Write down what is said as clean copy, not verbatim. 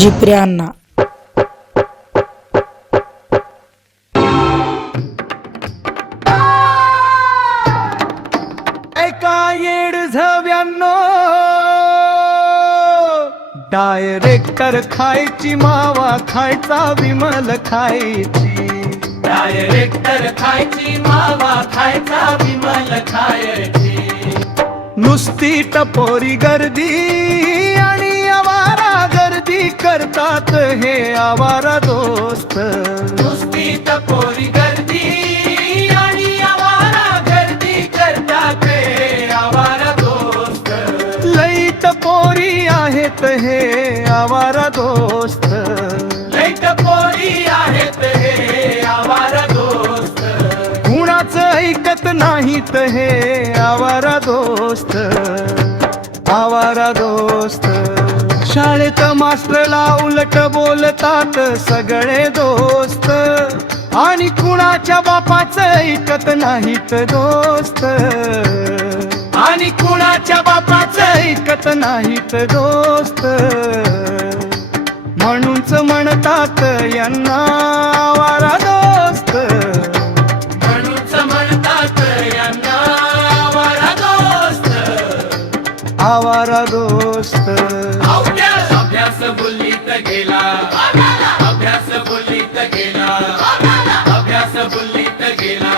जिप्रे अण्णा. एका येड झव्यांनो डायरेक्टर खायची मावा खायचा विमल खायची. डायरेक्टर खायची मावा खायचा विमल खायची. नुसती टपोरी गर्दी आणि आवारा गर्दी करतात हे आवारा दोस्त. नुसती टपोरी गर्दी आणि आवारा गर्दी करतात हे आवारा दोस्त. लई टपोरी आहेत हे आवारा दोस्त. लई टपोरी आहेत हे आवारा दोस्त. कुणाचं ऐकत नाहीत हे आवारा दोस्त. आवारा दोस्त. शाळेत मास्टरला उलट बोलतात सगळे दोस्त आणि कुणाच्या बापाचं ऐकत नाहीत दोस्त. आणि कुणाच्या बापाचं ऐकत नाहीत दोस्त. म्हणूनच म्हणतात यांना आवारा दोस्त. म्हणूनच म्हणतात यांना आवारा दोस्त. आवारा दोस्त. अभ्यास बुल्लीत गेला. अभ्यास बुल्लीत गेला. अभ्यास बुल्लीत गेला.